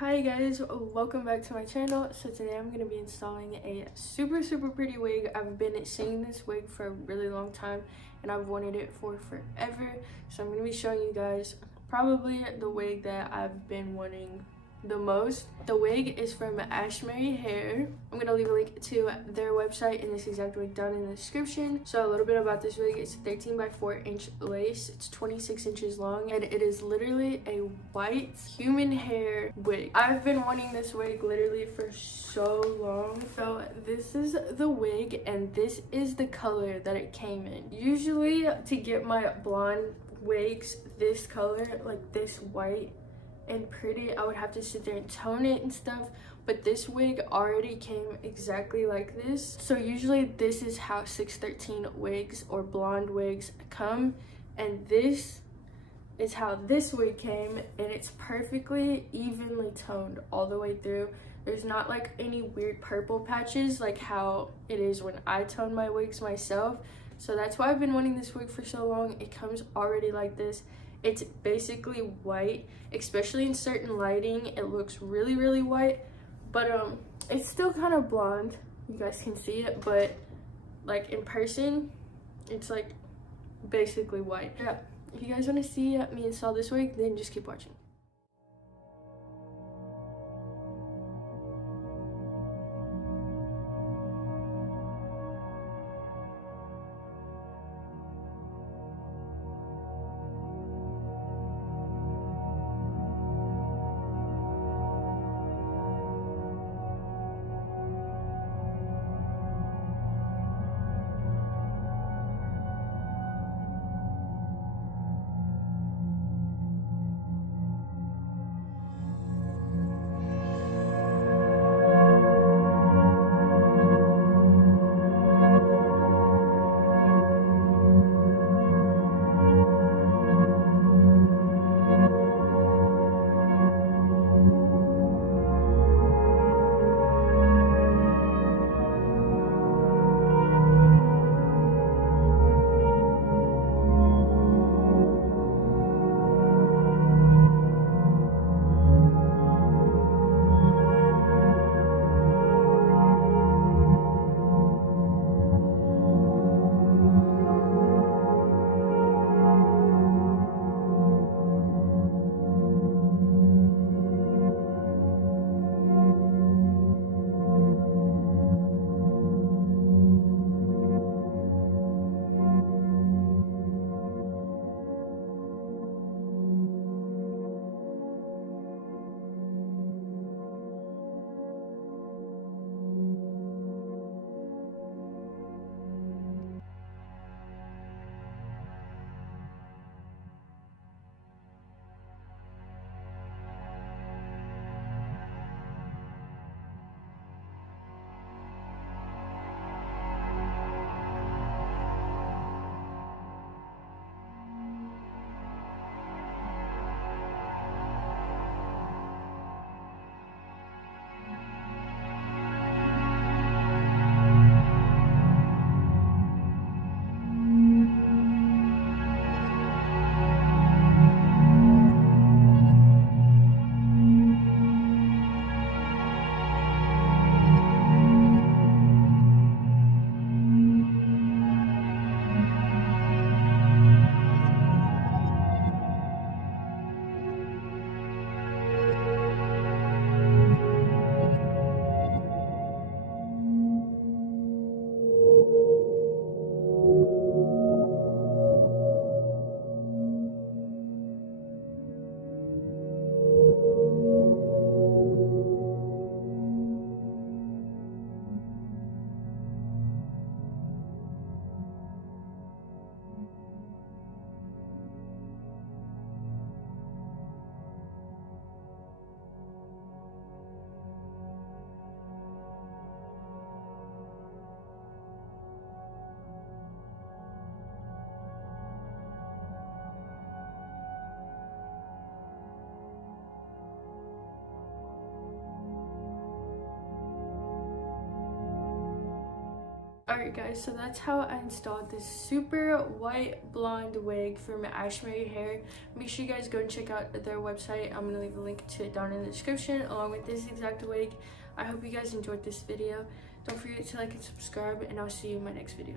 Hi guys, welcome back to my channel. So today I'm going to be installing a super pretty wig. I've been seeing this wig for a really long time and I've wanted it for forever. So I'm going to be showing you guys probably the wig that I've been wanting the most. The wig is from Ashimary Hair. I'm gonna leave a link to their website and this exact wig down in the description. So a little bit about this wig: it's 13 by 4 inch lace, it's 26 inches long, and it is literally a white human hair wig. I've been wanting this wig literally for so long. So this is the wig and this is the color that it came in. Usually to get my blonde wigs this color, like this white and pretty, I would have to sit there and tone it and stuff, but this wig already came exactly like this. So usually this is how 613 wigs or blonde wigs come, and this is how this wig came, and it's perfectly evenly toned all the way through. There's not like any weird purple patches like how it is when I tone my wigs myself. So that's why I've been wanting this wig for so long. It comes already like this. It's basically white, especially in certain lighting it looks really white, but it's still kind of blonde, you guys can see it, but like in person it's like basically white. Yeah, if you guys want to see me install this wig, then just keep watching. Alright guys, so that's how I installed this super white blonde wig from Ashimary Hair. Make sure you guys go and check out their website. I'm going to leave a link to it down in the description along with this exact wig. I hope you guys enjoyed this video. Don't forget to like and subscribe, and I'll see you in my next video.